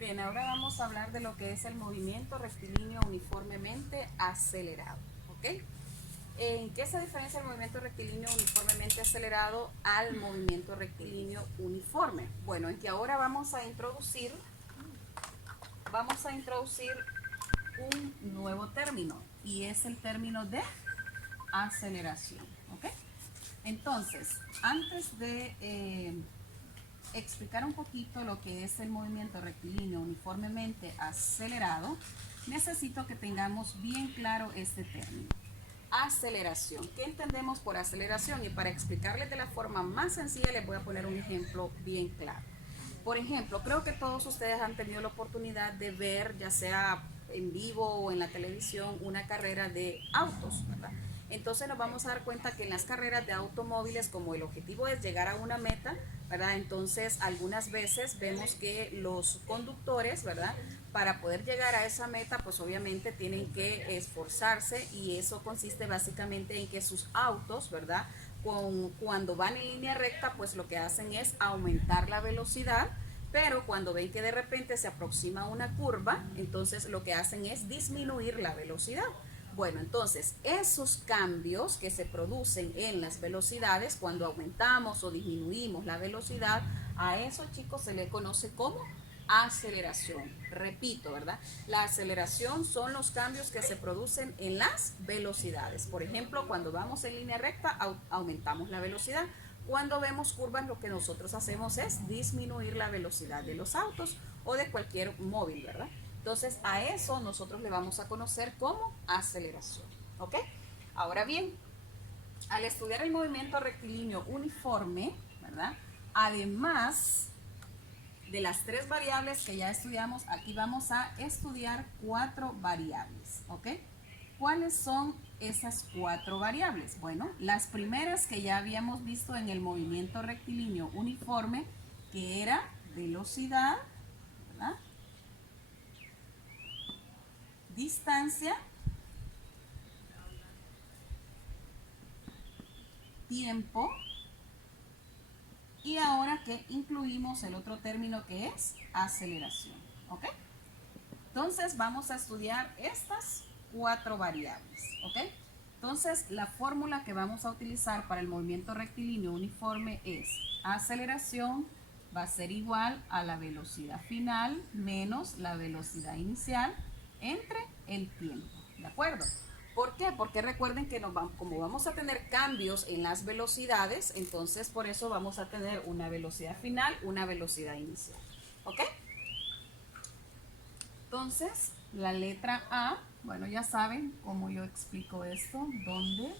Bien, ahora vamos a hablar de lo que es el movimiento rectilíneo uniformemente acelerado, ¿ok? ¿En qué se diferencia el movimiento rectilíneo uniformemente acelerado al movimiento rectilíneo uniforme? Bueno, en que ahora vamos a introducir un nuevo término y es el término de aceleración, ¿ok? Entonces, antes de explicar un poquito lo que es el movimiento rectilíneo uniformemente acelerado, necesito que tengamos bien claro este término. Aceleración. ¿Qué entendemos por aceleración? Y para explicarles de la forma más sencilla les voy a poner un ejemplo bien claro. Por ejemplo, creo que todos ustedes han tenido la oportunidad de ver, ya sea en vivo o en la televisión, una carrera de autos, ¿verdad? Entonces nos vamos a dar cuenta que en las carreras de automóviles, como el objetivo es llegar a una meta, ¿verdad? Entonces algunas veces vemos que los conductores, ¿verdad? Para poder llegar a esa meta, pues obviamente tienen que esforzarse y eso consiste básicamente en que sus autos, ¿verdad? Cuando van en línea recta, pues lo que hacen es aumentar la velocidad, pero cuando ven que de repente se aproxima una curva, entonces lo que hacen es disminuir la velocidad. Bueno, entonces esos cambios que se producen en las velocidades, cuando aumentamos o disminuimos la velocidad, a esos chicos se le conoce como aceleración. Repito, ¿verdad? La aceleración son los cambios que se producen en las velocidades. Por ejemplo, cuando vamos en línea recta, aumentamos la velocidad. Cuando vemos curvas, lo que nosotros hacemos es disminuir la velocidad de los autos o de cualquier móvil, ¿verdad? Entonces, a eso nosotros le vamos a conocer como aceleración, ¿ok? Ahora bien, al estudiar el movimiento rectilíneo uniforme, ¿verdad? Además de las tres variables que ya estudiamos, aquí vamos a estudiar cuatro variables, ¿ok? ¿Cuáles son esas cuatro variables? Bueno, las primeras que ya habíamos visto en el movimiento rectilíneo uniforme, que era velocidad, ¿verdad? Distancia, tiempo, y ahora que incluimos el otro término que es aceleración, ¿ok? Entonces vamos a estudiar estas cuatro variables, ¿ok? Entonces la fórmula que vamos a utilizar para el movimiento rectilíneo uniforme es aceleración va a ser igual a la velocidad final menos la velocidad inicial entre el tiempo, ¿de acuerdo? ¿Por qué? Porque recuerden que como vamos a tener cambios en las velocidades, entonces por eso vamos a tener una velocidad final, una velocidad inicial, ¿ok? Entonces, la letra A, bueno, ya saben cómo yo explico esto, donde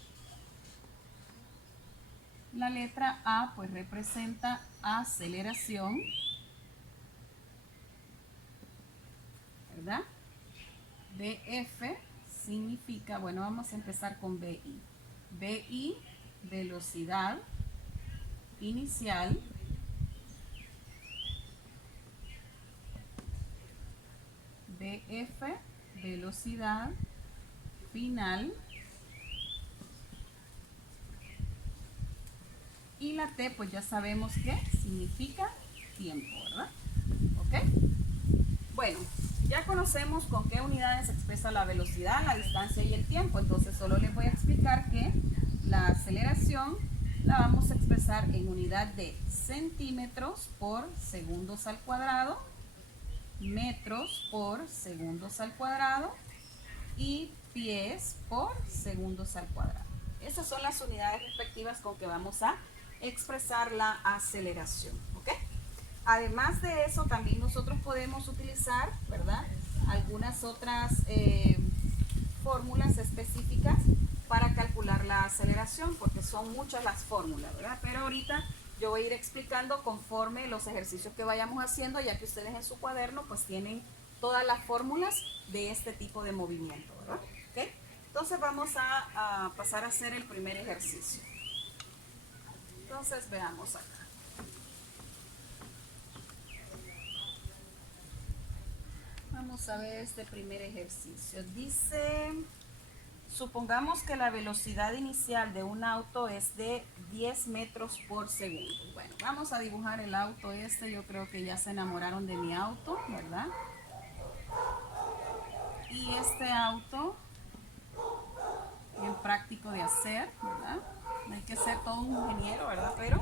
la letra A pues representa aceleración, ¿verdad? BF significa, bueno, vamos a empezar con BI. BI, velocidad inicial. BF, velocidad final. Y la T, pues ya sabemos que significa tiempo, ¿verdad? ¿Ok? Bueno, ya conocemos con qué unidades se expresa la velocidad, la distancia y el tiempo. Entonces solo les voy a explicar que la aceleración la vamos a expresar en unidad de centímetros por segundos al cuadrado, metros por segundos al cuadrado y pies por segundos al cuadrado. Esas son las unidades respectivas con que vamos a expresar la aceleración, ¿ok? Además de eso, también nosotros podemos utilizar, ¿verdad? Algunas otras fórmulas específicas para calcular la aceleración, porque son muchas las fórmulas, ¿verdad? Pero ahorita yo voy a ir explicando conforme los ejercicios que vayamos haciendo, ya que ustedes en su cuaderno pues tienen todas las fórmulas de este tipo de movimiento, ¿verdad? ¿Ok? Entonces vamos a pasar a hacer el primer ejercicio. Entonces veamos acá. Vamos a ver este primer ejercicio. Dice, Supongamos que la velocidad inicial de un auto es de 10 metros por segundo. Bueno, vamos a dibujar el auto este. Yo creo que ya se enamoraron de mi auto, ¿verdad? Y este auto, bien práctico de hacer, ¿verdad? No hay que ser todo un ingeniero, ¿verdad? Pero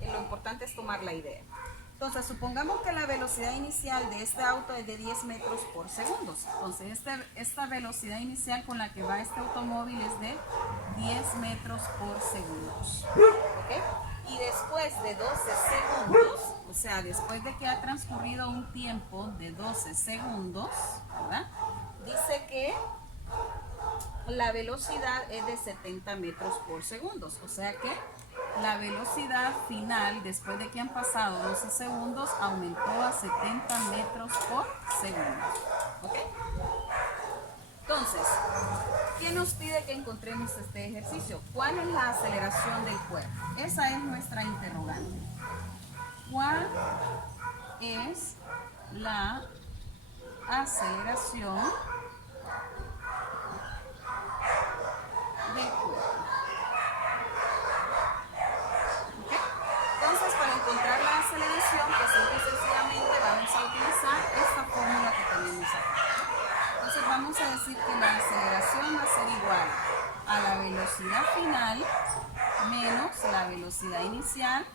lo importante es tomar la idea. Entonces, supongamos que la velocidad inicial de este auto es de 10 metros por segundo. Entonces, esta velocidad inicial con la que va este automóvil es de 10 metros por segundo. ¿Ok? Y después de 12 segundos, o sea, después de que ha transcurrido un tiempo de 12 segundos, ¿verdad? Dice que la velocidad es de 70 metros por segundo. O sea que la velocidad final, después de que han pasado 12 segundos, aumentó a 70 metros por segundo. ¿Ok? Entonces, ¿qué nos pide que encontremos este ejercicio? ¿Cuál es la aceleración del cuerpo? Esa es nuestra interrogante. ¿Cuál es la aceleración del cuerpo? Entonces, para encontrar la aceleración, pues simple y sencillamente vamos a utilizar esta fórmula que tenemos acá. Entonces vamos a decir que la aceleración va a ser igual a la velocidad final menos la velocidad inicial.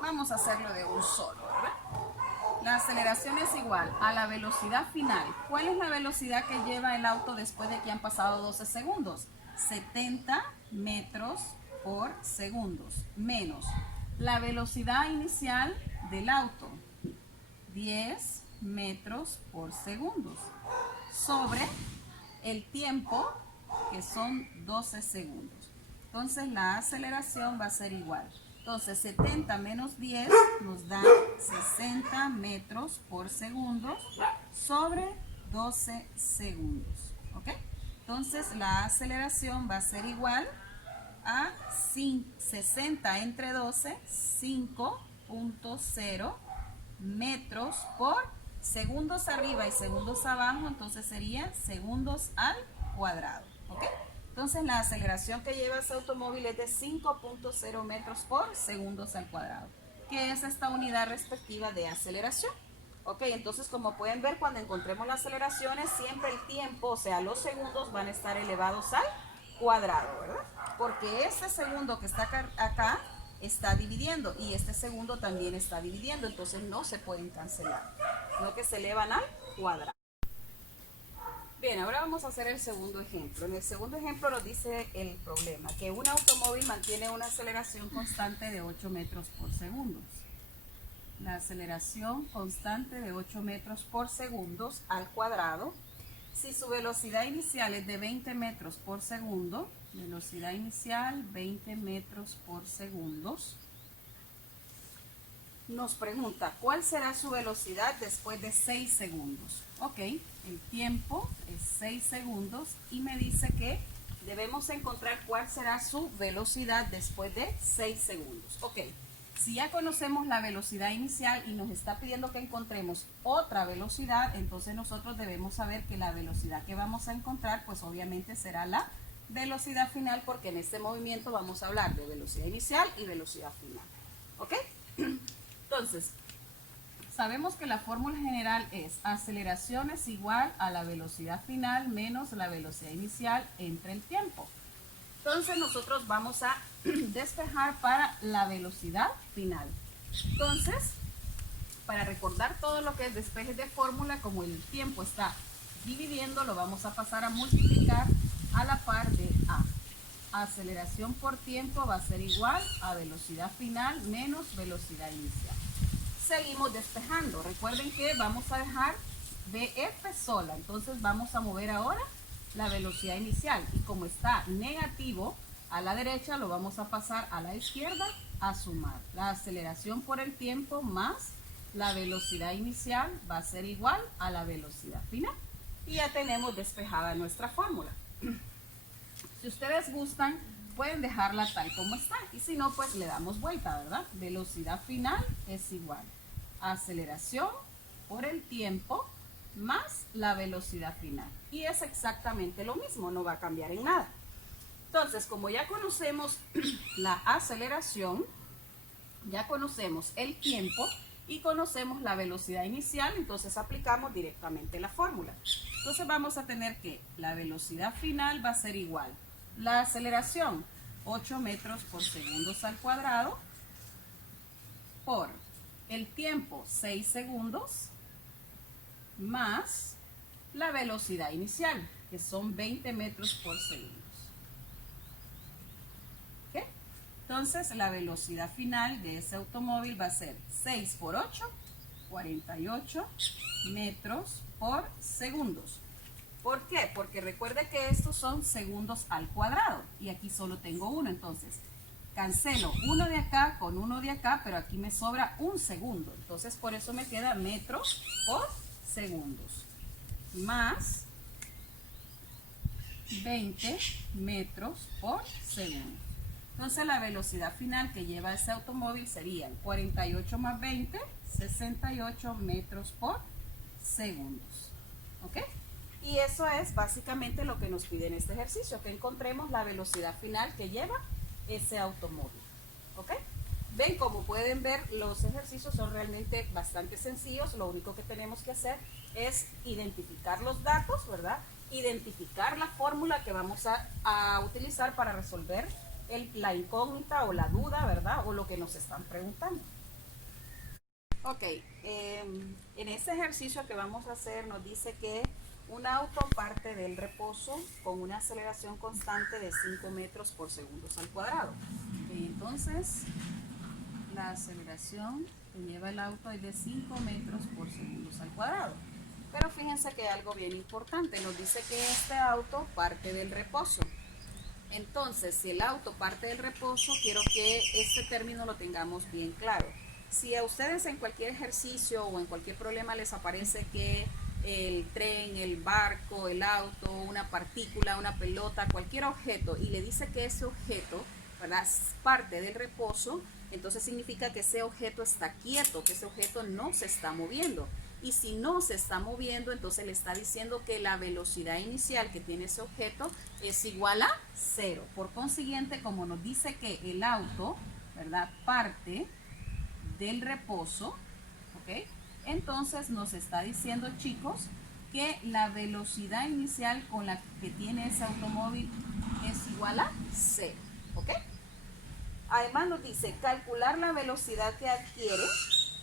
Vamos a hacerlo de un solo, ¿verdad? La aceleración es igual a la velocidad final. ¿Cuál es la velocidad que lleva el auto después de que han pasado 12 segundos? 70 metros por segundos, menos la velocidad inicial del auto, 10 metros por segundos, sobre el tiempo, que son 12 segundos. Entonces la aceleración va a ser igual. Entonces 70 menos 10 nos da 60 metros por segundo sobre 12 segundos. ¿Ok? Entonces la aceleración va a ser igual a 60 entre 12, 5.0 metros por segundos arriba y segundos abajo, entonces sería segundos al cuadrado. ¿Ok? Entonces la aceleración que lleva ese automóvil es de 5.0 metros por segundos al cuadrado, que es esta unidad respectiva de aceleración. Ok, entonces como pueden ver, cuando encontremos las aceleraciones, siempre el tiempo, o sea, los segundos van a estar elevados al cuadrado, ¿verdad? Porque este segundo que está acá está dividiendo y este segundo también está dividiendo, entonces no se pueden cancelar, sino que se elevan al cuadrado. Bien, ahora vamos a hacer el segundo ejemplo. En el segundo ejemplo nos dice el problema, que un automóvil mantiene una aceleración constante de 8 metros por segundo. La aceleración constante de 8 metros por segundo al cuadrado. Si su velocidad inicial es de 20 metros por segundo, velocidad inicial 20 metros por segundo, nos pregunta cuál será su velocidad después de 6 segundos. Ok, el tiempo es 6 segundos y me dice que debemos encontrar cuál será su velocidad después de 6 segundos. Ok, si ya conocemos la velocidad inicial y nos está pidiendo que encontremos otra velocidad, entonces nosotros debemos saber que la velocidad que vamos a encontrar, pues obviamente será la velocidad final, porque en este movimiento vamos a hablar de velocidad inicial y velocidad final. ¿Ok? Entonces, sabemos que la fórmula general es aceleración es igual a la velocidad final menos la velocidad inicial entre el tiempo. Entonces nosotros vamos a despejar para la velocidad final. Entonces, para recordar todo lo que es despejes de fórmula, como el tiempo está dividiendo, lo vamos a pasar a multiplicar a la par de A. Aceleración por tiempo va a ser igual a velocidad final menos velocidad inicial. Seguimos despejando. Recuerden que vamos a dejar BF sola, entonces vamos a mover ahora la velocidad inicial, y como está negativo a la derecha, lo vamos a pasar a la izquierda a sumar. La aceleración por el tiempo más la velocidad inicial va a ser igual a la velocidad final. Y ya tenemos despejada nuestra fórmula. Si ustedes gustan, pueden dejarla tal como está, y si no, pues le damos vuelta, ¿verdad? Velocidad final es igual a aceleración por el tiempo más la velocidad final. Y es exactamente lo mismo, no va a cambiar en nada. Entonces, como ya conocemos la aceleración, ya conocemos el tiempo y conocemos la velocidad inicial, entonces aplicamos directamente la fórmula. Entonces vamos a tener que la velocidad final va a ser igual. La aceleración, 8 metros por segundo al cuadrado, por el tiempo, 6 segundos, más la velocidad inicial, que son 20 metros por segundo. ¿Okay? Entonces la velocidad final de ese automóvil va a ser 6 por 8, 48 metros por segundos. ¿Por qué? Porque recuerde que estos son segundos al cuadrado y aquí solo tengo uno, entonces cancelo uno de acá con uno de acá, pero aquí me sobra un segundo, entonces por eso me queda metros por segundos más 20 metros por segundo. Entonces la velocidad final que lleva ese automóvil sería 48 más 20, 68 metros por segundos. ¿Ok? Y eso es básicamente lo que nos pide en este ejercicio, que encontremos la velocidad final que lleva ese automóvil. ¿Ok? Ven, como pueden ver, los ejercicios son realmente bastante sencillos. Lo único que tenemos que hacer es identificar los datos, ¿verdad? Identificar la fórmula que vamos a utilizar para resolver la incógnita o la duda, ¿verdad? O lo que nos están preguntando. Ok, en este ejercicio que vamos a hacer nos dice que un auto parte del reposo con una aceleración constante de 5 metros por segundo al cuadrado. Entonces, la aceleración que lleva el auto es de 5 metros por segundo al cuadrado. Pero fíjense que algo bien importante, nos dice que este auto parte del reposo. Entonces, si el auto parte del reposo, quiero que este término lo tengamos bien claro. Si a ustedes en cualquier ejercicio o en cualquier problema les aparece que el tren, el barco, el auto, una partícula, una pelota, cualquier objeto, y le dice que ese objeto, ¿verdad?, parte del reposo, entonces significa que ese objeto está quieto, que ese objeto no se está moviendo. Y si no se está moviendo, entonces le está diciendo que la velocidad inicial que tiene ese objeto es igual a 0. Por consiguiente, como nos dice que el auto, ¿verdad?, parte del reposo, ¿ok? Entonces nos está diciendo, chicos, que la velocidad inicial con la que tiene ese automóvil es igual a 0, ¿ok? Además nos dice calcular la velocidad que adquiere.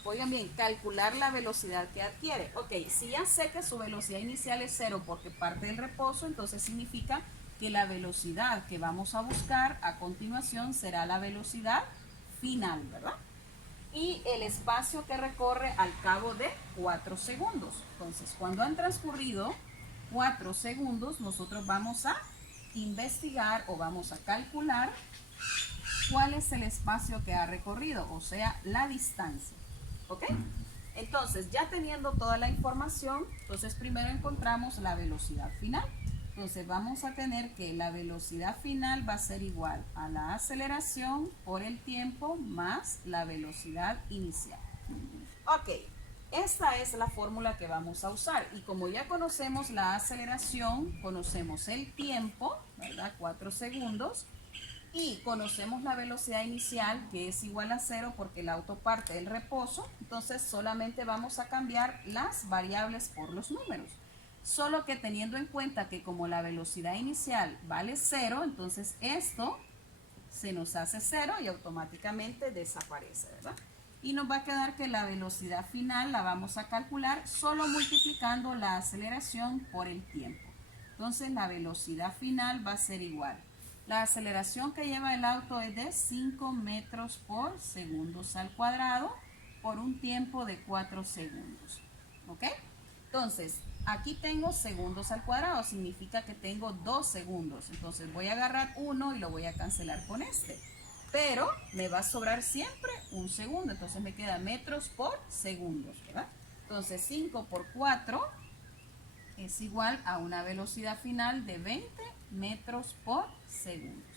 Oigan bien, calcular la velocidad que adquiere. Ok, si ya sé que su velocidad inicial es 0 porque parte del reposo, entonces significa que la velocidad que vamos a buscar a continuación será la velocidad final, ¿verdad? Y el espacio que recorre al cabo de 4 segundos. Entonces, cuando han transcurrido 4 segundos, nosotros vamos a investigar o vamos a calcular cuál es el espacio que ha recorrido, o sea, la distancia. ¿Ok? Entonces, ya teniendo toda la información, entonces primero encontramos la velocidad final. Entonces vamos a tener que la velocidad final va a ser igual a la aceleración por el tiempo más la velocidad inicial. Ok, esta es la fórmula que vamos a usar. Y como ya conocemos la aceleración, conocemos el tiempo, ¿verdad? 4 segundos. Y conocemos la velocidad inicial, que es igual a 0 porque el auto parte del reposo. Entonces solamente vamos a cambiar las variables por los números. Solo que teniendo en cuenta que como la velocidad inicial vale 0, entonces esto se nos hace 0 y automáticamente desaparece, ¿verdad? Y nos va a quedar que la velocidad final la vamos a calcular solo multiplicando la aceleración por el tiempo. Entonces la velocidad final va a ser igual. La aceleración que lleva el auto es de 5 metros por segundo al cuadrado por un tiempo de 4 segundos. ¿Ok? Entonces, aquí tengo segundos al cuadrado, significa que tengo 2 segundos. Entonces voy a agarrar uno y lo voy a cancelar con este. Pero me va a sobrar siempre un segundo, entonces me queda metros por segundos, ¿verdad? Entonces 5 por 4 es igual a una velocidad final de 20 metros por segundos.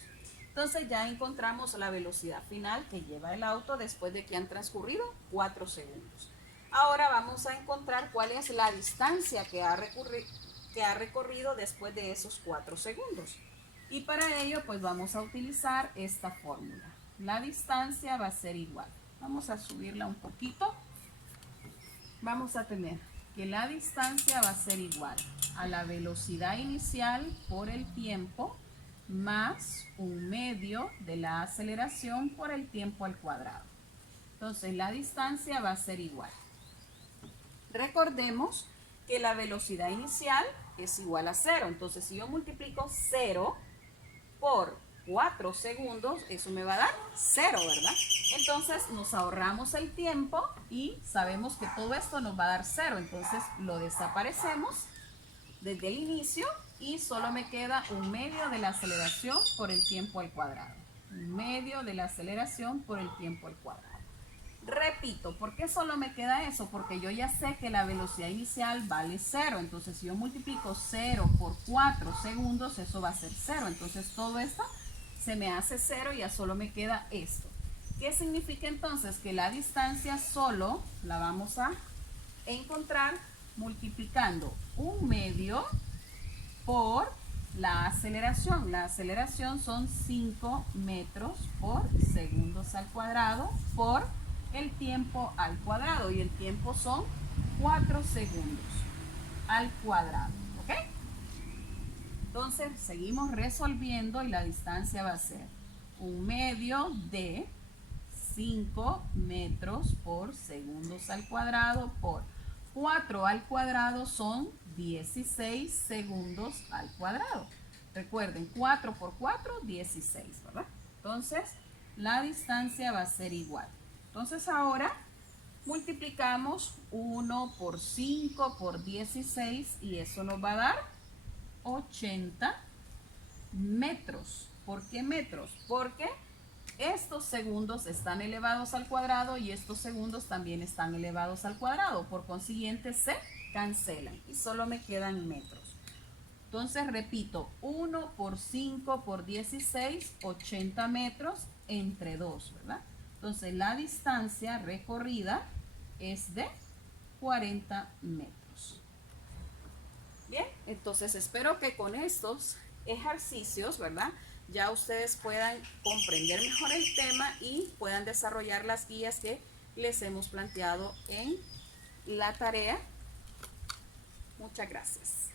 Entonces ya encontramos la velocidad final que lleva el auto después de que han transcurrido 4 segundos. Ahora vamos a encontrar cuál es la distancia que ha recorrido después de esos 4 segundos. Y para ello, pues vamos a utilizar esta fórmula. La distancia va a ser igual. Vamos a subirla un poquito. Vamos a tener que la distancia va a ser igual a la velocidad inicial por el tiempo más un medio de la aceleración por el tiempo al cuadrado. Entonces la distancia va a ser igual. Recordemos que la velocidad inicial es igual a 0. Entonces si yo multiplico 0 por 4 segundos, eso me va a dar 0, ¿verdad? Entonces nos ahorramos el tiempo y sabemos que todo esto nos va a dar 0. Entonces lo desaparecemos desde el inicio y solo me queda un medio de la aceleración por el tiempo al cuadrado. Un medio de la aceleración por el tiempo al cuadrado. Repito, ¿por qué solo me queda eso? Porque yo ya sé que la velocidad inicial vale 0. Entonces, si yo multiplico 0 por 4 segundos, eso va a ser 0. Entonces, todo esto se me hace 0 y ya solo me queda esto. ¿Qué significa entonces? Que la distancia solo la vamos a encontrar multiplicando un medio por la aceleración. La aceleración son 5 metros por segundos al cuadrado por el tiempo al cuadrado, y el tiempo son 4 segundos al cuadrado, ¿ok? Entonces seguimos resolviendo y la distancia va a ser un medio de 5 metros por segundos al cuadrado por 4 al cuadrado son 16 segundos al cuadrado. Recuerden, 4 por 4, 16, ¿verdad? Entonces la distancia va a ser igual. Entonces ahora multiplicamos 1 por 5 por 16 y eso nos va a dar 80 metros. ¿Por qué metros? Porque estos segundos están elevados al cuadrado y estos segundos también están elevados al cuadrado. Por consiguiente se cancelan y solo me quedan metros. Entonces repito, 1 por 5 por 16, 80 metros entre 2, ¿verdad? Entonces la distancia recorrida es de 40 metros. Bien, entonces espero que con estos ejercicios, ¿verdad?, ya ustedes puedan comprender mejor el tema y puedan desarrollar las guías que les hemos planteado en la tarea. Muchas gracias.